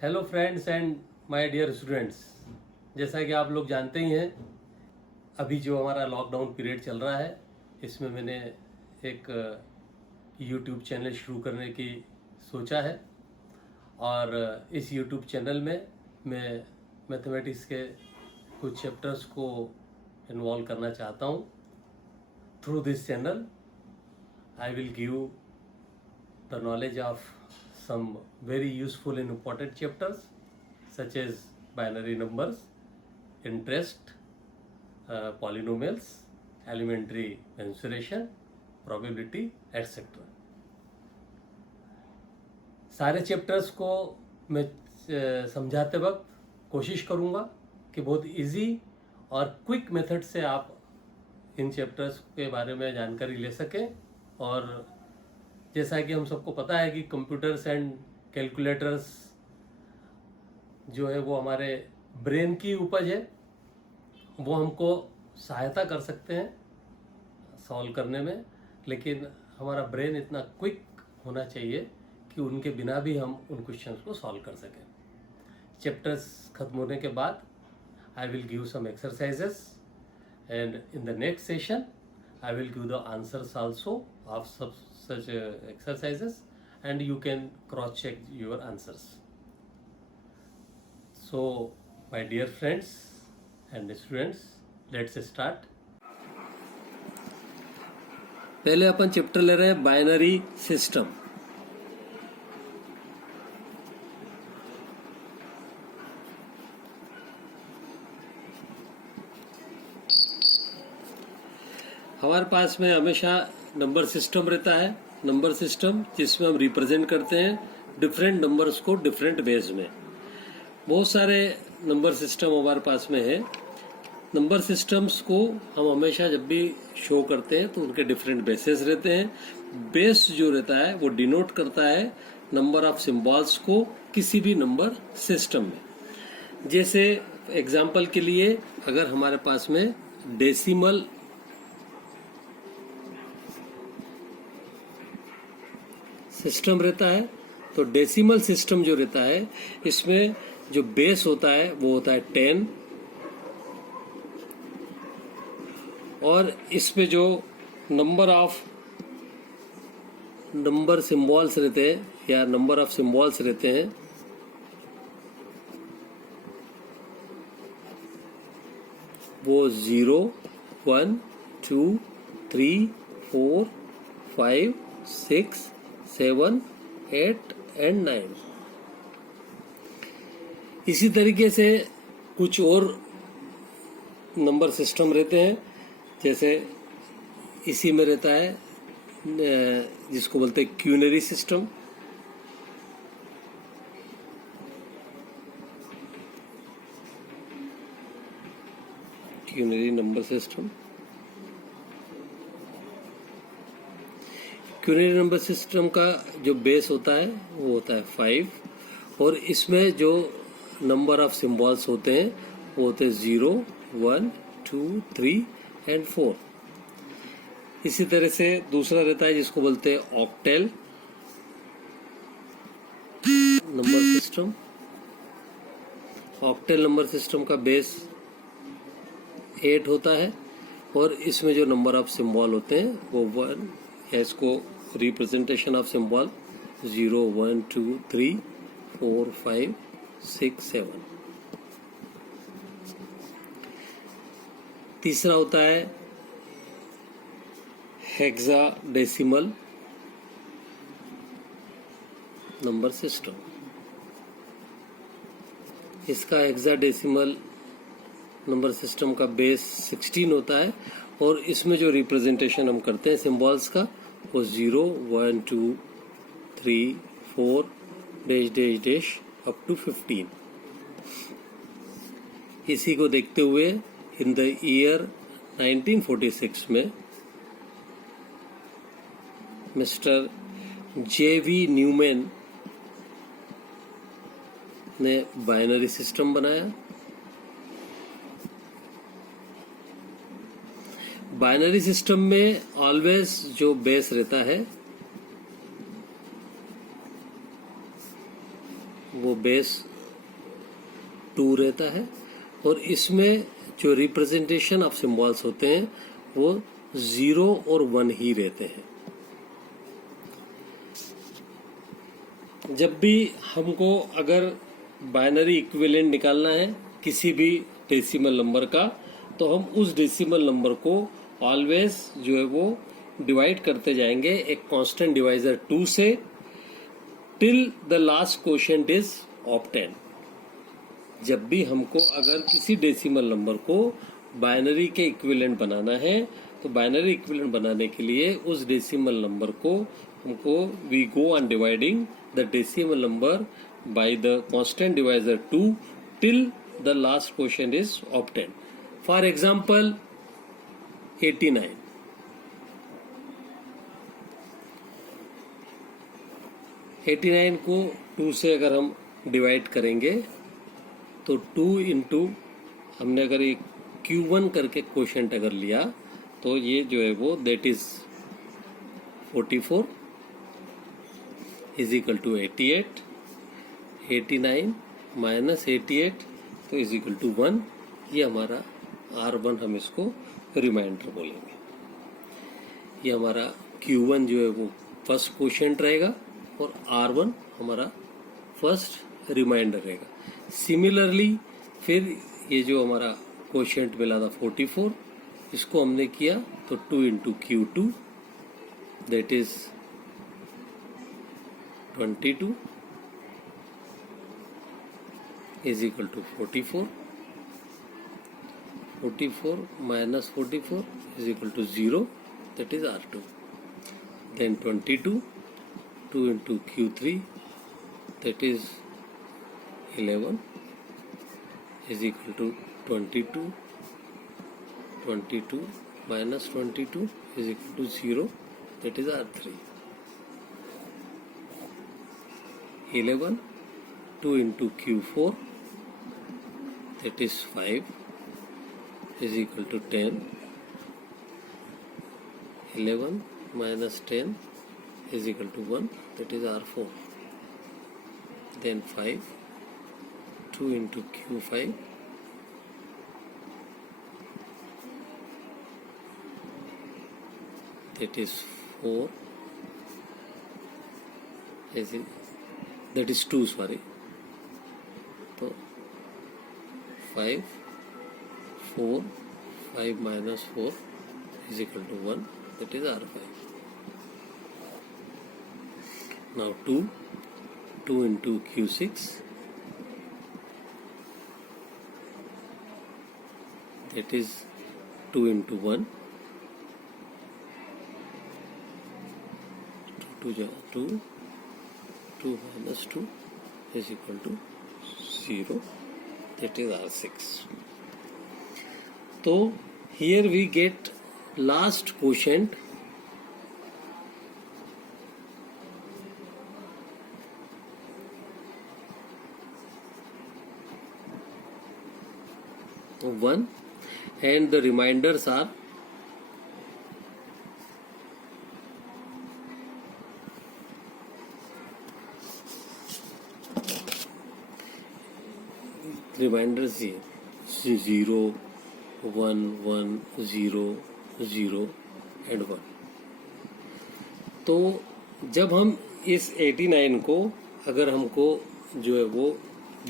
Hello friends and my dear students, जैसा कि आप लोग जानते ही हैं, अभी जो हमारा लॉकडाउन पीरियड चल रहा है, इसमें मैंने एक यूट्यूब चैनल शुरू करने की सोचा है। और इस यूट्यूब चैनल में मैं मैथमेटिक्स के कुछ चैप्टर्स को इन्वॉल्व करना चाहता हूँ। Through this channel I will give the knowledge of some very useful and important chapters such as binary numbers, interest, polynomials, elementary mensuration, probability, etc. सारे चैप्टर्स को मैं समझाते वक्त कोशिश करूँगा कि बहुत इजी और क्विक मेथड से आप इन चैप्टर्स के बारे में जानकारी ले सकें। और जैसा कि हम सबको पता है कि कंप्यूटर्स एंड कैलकुलेटर्स जो है वो हमारे ब्रेन की उपज है, वो हमको सहायता कर सकते हैं सॉल्व करने में, लेकिन हमारा ब्रेन इतना क्विक होना चाहिए कि उनके बिना भी हम उन क्वेश्चंस को सॉल्व कर सकें। चैप्टर्स खत्म होने के बाद I will give some exercises and in the next session I will give the answers also of such exercises, and you can cross check your answers. So my dear friends and students, let's start. पहले अपन chapter ले रहे हैं binary system. हमारे पास में हमेशा number system रहता है, number system जिसमें हम रिप्रेजेंट करते हैं डिफरेंट नंबर्स को डिफरेंट वेज में। बहुत सारे नंबर सिस्टम हमारे पास में है। नंबर सिस्टम्स को हम हमेशा जब भी शो करते हैं तो उनके डिफरेंट बेसेस रहते हैं। बेस जो रहता है वो डिनोट करता है नंबर ऑफ सिंबल्स को किसी भी नंबर सिस्टम में। जैसे एग्जाम्पल के लिए अगर हमारे पास में डेसिमल सिस्टम रहता है, तो डेसिमल सिस्टम जो रहता है इसमें जो बेस होता है वो होता है 10, और इसमें जो नंबर सिंबल्स रहते हैं या नंबर ऑफ सिंबल्स रहते हैं वो 0, 1, 2, 3, 4, 5, 6, 7, 8 एंड 9। इसी तरीके से कुछ और नंबर सिस्टम रहते हैं, जैसे इसी में रहता है जिसको बोलते हैं quinary system. Quinary number system, quinary number system का जो बेस होता है वो होता है 5, और इसमें जो नंबर ऑफ सिंबल्स होते हैं वो होते हैं 0, 1, 2, 3 एंड 4। इसी तरह से दूसरा रहता है जिसको बोलते हैं octal number system. Octal number system का बेस 8 होता है, और इसमें जो नंबर ऑफ सिंबल होते हैं वो 1, या इसको रिप्रेजेंटेशन ऑफ सिंबल 0, 1, 2, 3, 4, 5, 6, 7। तीसरा होता है हेक्साडेसिमल नंबर सिस्टम। इसका हेक्साडेसिमल नंबर सिस्टम का बेस 16 होता है, और इसमें जो रिप्रेजेंटेशन हम करते हैं सिंबल्स का वो 0, 1, 2, 3, 4 dash dash dash up to 15। इसी को देखते हुए इन द ईयर 1946 में मिस्टर J.V. न्यूमैन ने बाइनरी सिस्टम बनाया। बाइनरी सिस्टम में ऑलवेज जो बेस रहता है वो बेस 2 रहता है, और इसमें जो रिप्रेजेंटेशन ऑफ सिंबल्स होते हैं वो 0 और 1 ही रहते हैं। जब भी हमको अगर बाइनरी इक्विवेलेंट निकालना है किसी भी डेसिमल नंबर का, तो हम उस डेसिमल नंबर को ऑलवेज जो है वो डिवाइड करते जाएंगे एक कांस्टेंट डिवाइजर 2 से, till the last quotient is obtain. जब भी हमको अगर किसी डेसिमल नंबर को बाइनरी के इक्विवेलेंट बनाना है, तो बाइनरी इक्विवेलेंट बनाने के लिए उस डेसिमल नंबर को हमको we go on dividing the decimal number by the constant divisor 2 till the last quotient is obtain. For example 89, को 2 से अगर हम डिवाइड करेंगे तो 2 इंटू हमने अगर ये Q1 करके क्वोशिएंट अगर लिया तो ये जो है वो that is 44 is equal to 88, 89 minus 88 तो इज इक्वल टू 1। ये हमारा R1 हम इसको रिमाइंडर बोलेंगे। ये हमारा Q1 जो है वो फर्स्ट क्वोशिएंट रहेगा और R1 हमारा फर्स्ट रिमाइंडर रहेगा। सिमिलरली फिर ये जो हमारा क्वोशिएंट मिला था 44, इसको हमने किया तो 2 into Q2 that is 22 is equal to 44, 44 minus 44 is equal to 0, that is R2. Then 22, 2 into Q3 that is 11 is equal to 22, 22 minus 22 is equal to 0, that is R3. 11, 2 into Q4 that is 5 is equal to 10. 11 minus 10 is equal to 1, that is R4. Then 5, 2 into Q5 that is 4 is in, that is 2 sorry. So 5, 4, 5 minus 4 is equal to 1, that is R5. Now 2 into Q6 that is 2 into 1, 2 minus 2 is equal to 0, that is R6. So here we get last quotient of 1 and the reminders are reminders here 0, 1, 1, 0, 0 and 1। तो जब हम इस 89 को अगर हमको जो है वो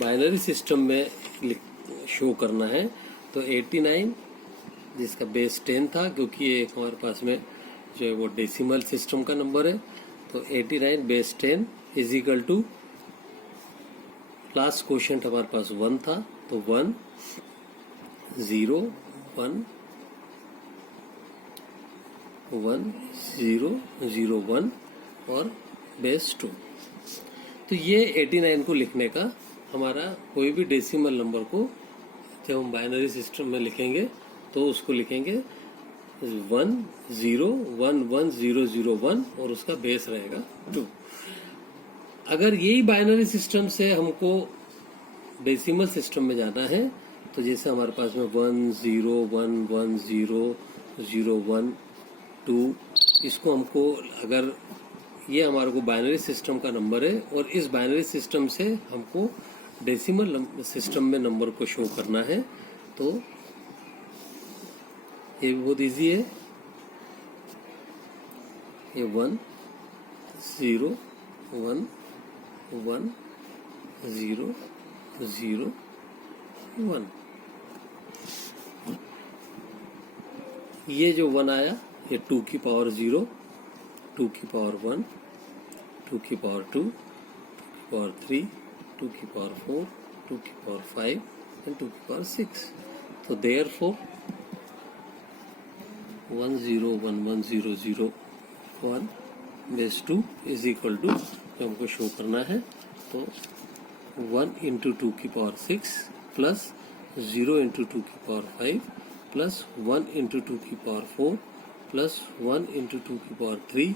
बाइनरी सिस्टम में शो करना है तो 89 जिसका बेस 10 था, क्योंकि ये हमारे पास में जो है वो डेसिमल सिस्टम का नंबर है, तो 89 base 10 is equal to last quotient हमारे पास 1 था, तो 1 0 1 1 0 0 1 और बेस 2। तो ये 89 को लिखने का हमारा कोई भी डेसिमल नंबर को जब हम बाइनरी सिस्टम में लिखेंगे तो उसको लिखेंगे 1 0 1 1 0 0 1 और उसका बेस रहेगा 2। अगर यही बाइनरी सिस्टम से हमको डेसिमल सिस्टम में जाना है तो जैसे हमारे पास में 1 0 1 1 0 0 1 2, इसको हमको अगर ये हमारे को बाइनरी सिस्टम का नंबर है और इस बाइनरी सिस्टम से हमको डेसिमल सिस्टम में नंबर को शो करना है, तो ये बहुत इजी है। ये 1 0 1 1 0 0 1, ये जो 1 आया ये 2 की पावर 0, 2 की पावर 1, 2 की पावर 2, 2 की पावर 3, 2 की पावर 4, 2 की पावर 5 and 2 की पावर 6। तो therefore 1 0 1 1 0 0 1 base 2 is equal to, जो हमको शो करना है, तो 1 into 2 की पावर 6 प्लस 0 into 2 की पावर 5 प्लस 1 into 2 की पावर 4 प्लस 1 into 2 की पावर 3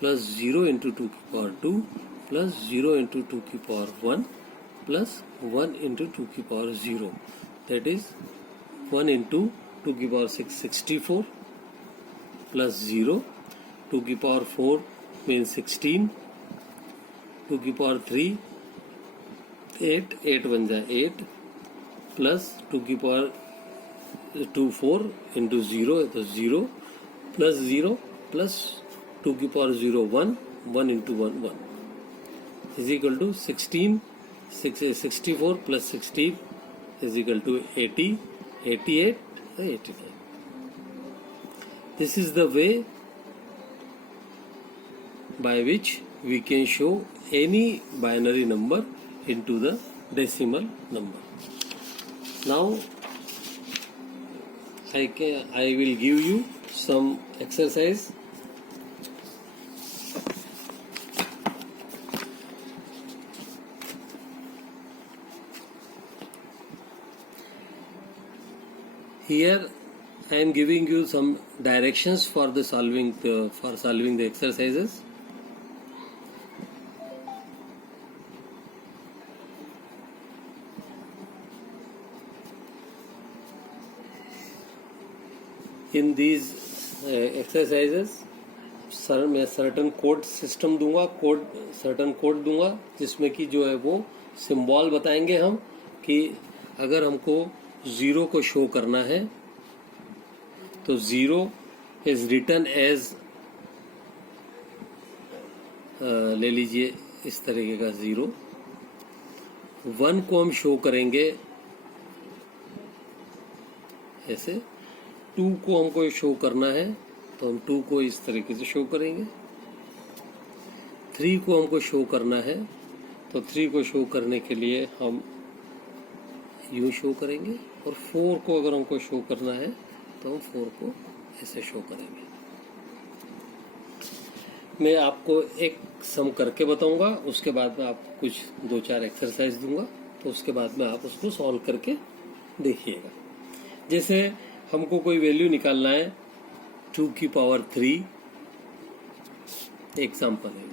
प्लस 0 into 2 की पावर 2 प्लस 0 into 2 की पावर 1 प्लस 1 into 2 की पावर 0, that is 1 into 2 की पावर 6 64 प्लस 0, 2 की पावर 4 means 16, 2 की पावर 3 8, 8 बन जाए 8 प्लस 2 की पावर 2 4 into 0 है तो 0 प्लस 0 प्लस 2 की power 0 1, 1 into 1 1 is equal to 16, 64 plus 16 is equal to 80, 88, 89. This is the way by which we can show any binary number into the decimal number. Now I will give you some exercise. Here I am giving you some directions for the solving the exercises. In these exercises sir मैं certain code system दूंगा, certain code दूंगा जिसमें कि जो है वो symbol बताएंगे हम कि अगर हमको 0 को शो करना है तो 0 इज रिटन एज, ले लीजिए इस तरीके का 0। 1 को हम शो करेंगे ऐसे, 2 को हमको शो करना है तो हम 2 को इस तरीके से शो करेंगे, 3 को हमको शो करना है तो 3 को शो करने के लिए हम यूं शो करेंगे, और 4 को अगर हमको शो करना है तो हम 4 को ऐसे शो करेंगे। मैं आपको एक सम करके बताऊंगा, उसके बाद में आपको कुछ 2-4 एक्सरसाइज दूंगा, तो उसके बाद में आप उसको सॉल्व करके देखिएगा। जैसे हमको कोई वैल्यू निकालना है 2 की पावर 3, एग्जाम्पल है,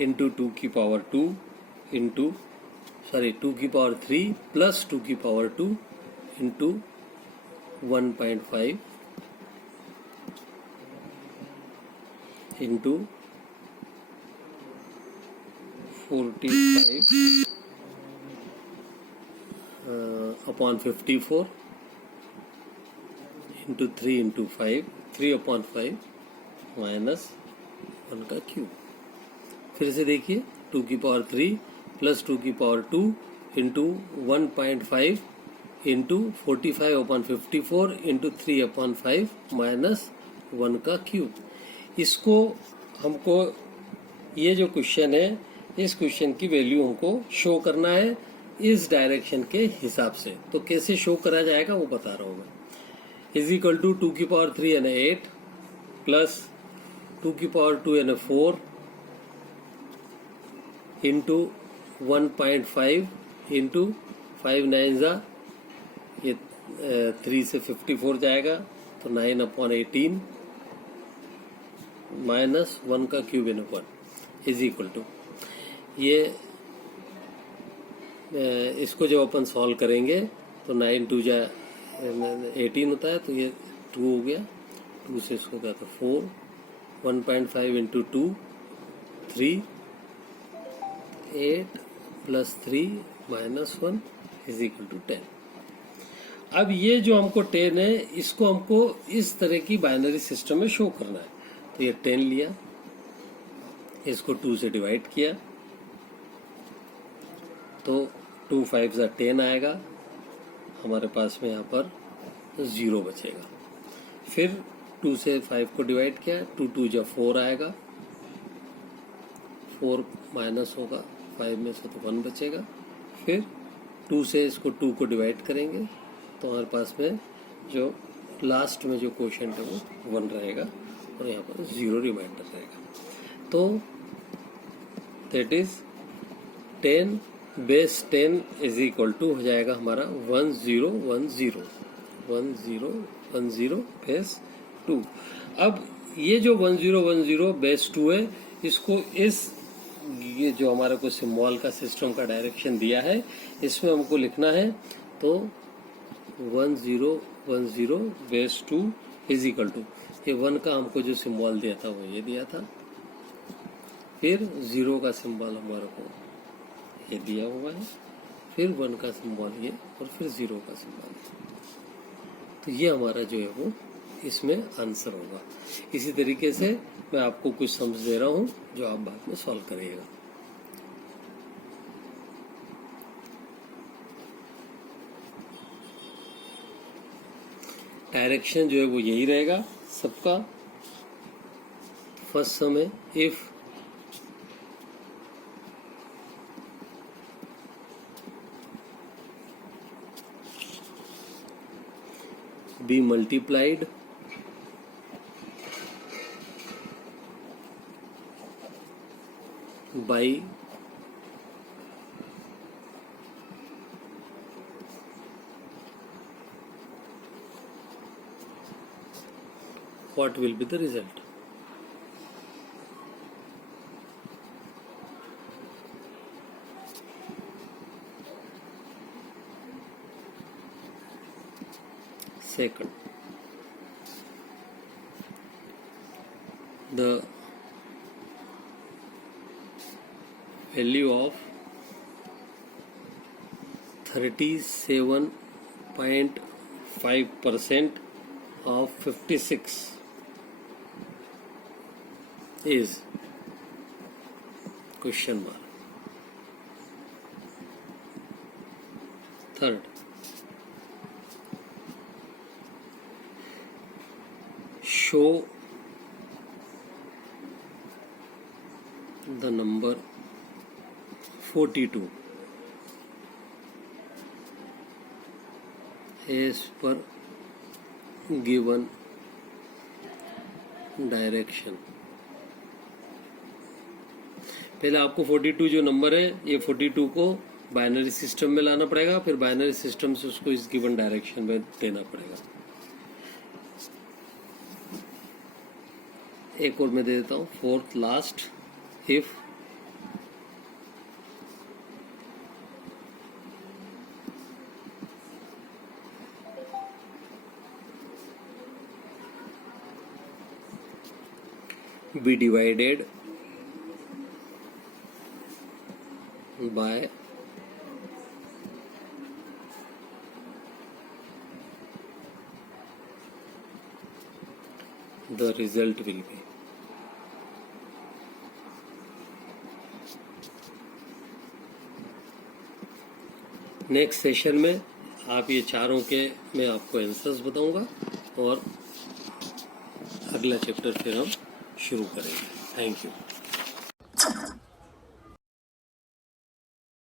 इंटू 2 की पावर 2 इंटू 2 की पावर 3 प्लस 2 की power 2 into 1.5 into 45 upon 54 into 3 into 5, 3/5 minus 1 का क्यूब। फिर से देखिए 2 की पावर 3 प्लस 2 की power 2 into 1.5 into 45/54 into 3/5 minus 1 का क्यूब। इसको हमको, ये जो क्वेश्चन है, इस क्वेश्चन की वैल्यू हमको शो करना है इस डायरेक्शन के हिसाब से। तो कैसे शो करा जाएगा वो बता रहा हूँ मैं। इज इक्वल टू 2 की पावर 3 यानी 8 प्लस 2 की पावर 2 यानी 4 इंटू 1.5 इंटू 5 9 जा, ये 3 से 54 जाएगा तो 9/18 माइनस 1 का cube in 1 is equal to, ये इसको जब अपन सॉल्व करेंगे तो 9 2 जा 18 होता है, तो ये 2 हो गया, 2 से इसको क्या था 4, 1.5 into 2 3, 8 plus 3 minus 1 is equal to 10। अब ये जो हमको 10 है, इसको हमको इस तरह की बाइनरी सिस्टम में शो करना है। तो ये 10 लिया, इसको 2 से डिवाइड किया, तो 2 5 जा 10 आएगा, हमारे पास में यहाँ पर 0 बचेगा। फिर 2 से 5 को डिवाइड किया, 2 2 जा 4 आएगा, 4 माइनस होगा 5 में से, तो 1 बचेगा। फिर 2 से इसको 2 को डिवाइड करेंगे, तो हमारे पास में जो लास्ट में जो क्वोशिएंट है वो 1 रहेगा, और यहाँ पर 0 रिमाइंडर रहेगा। तो that is 10 base 10 is equal to हो जाएगा हमारा 1010 1010 बेस 2। अब ये जो 1010 बेस 2 है, इसको ये जो हमारे को सिंबल का सिस्टम का डायरेक्शन दिया है, इसमें हमको लिखना है। तो 1010 बेस 2 इज इक्वल टू, ये 1 का हमको जो सिंबल दिया था वो ये दिया था, फिर 0 का सिंबल हमारे को ये दिया हुआ है, फिर 1 का सिंबल ये, और फिर 0 का सिंबल। तो ये हमारा जो है वो इसमें आंसर होगा। इसी तरीके से मैं आपको कुछ समझ दे रहा हूँ जो आप बाद में सॉल्व करिएगा। डायरेक्शन जो है वो यही रहेगा सबका। फर्स्ट सम है, if be multiplied by what will be the result? Second, the value of 37.5% of 56 is question mark. Third, show the number 42 as per given direction. पहले आपको 42 जो नंबर है, ये 42 को बाइनरी सिस्टम में लाना पड़ेगा, फिर बाइनरी सिस्टम से उसको इस गिवन डायरेक्शन में देना पड़ेगा। एक और मैं दे देता हूं, fourth last, if be divided by the result will be। Next session में आप ये चारों के मैं आपको आंसर्स बताऊंगा, और अगला चैप्टर फिर हम शुरू करेंगे। Thank you.